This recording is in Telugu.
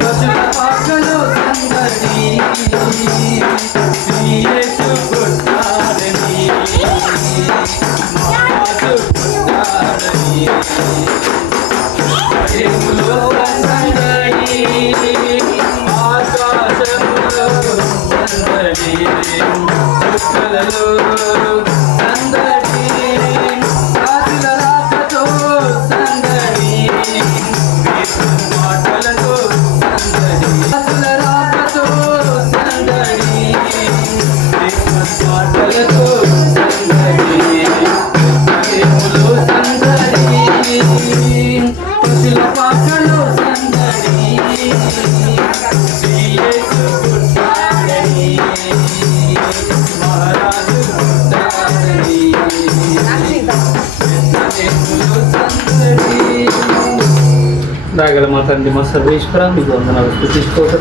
పశుల పాకలో సందడి యేసు పుట్టాడని మాసు పుట్టాడని దేవులో సందడి ఆకాశంలో సందడి చుక్కలలో సందడి రాజుల రాకతో సందడి మాటలతో సందడి రాజుల రాకతో సందడి మాటలతో సందడి దేవులో సందడి పశుల పాకలో సందడి యేసు పుట్టాడని మహారాజు పుట్టాడని దేవులో సందడి. రాగల మా తండ్రి మా సర్వేశ్వర మీకు వందనాలు స్తుతిస్తోత్రం.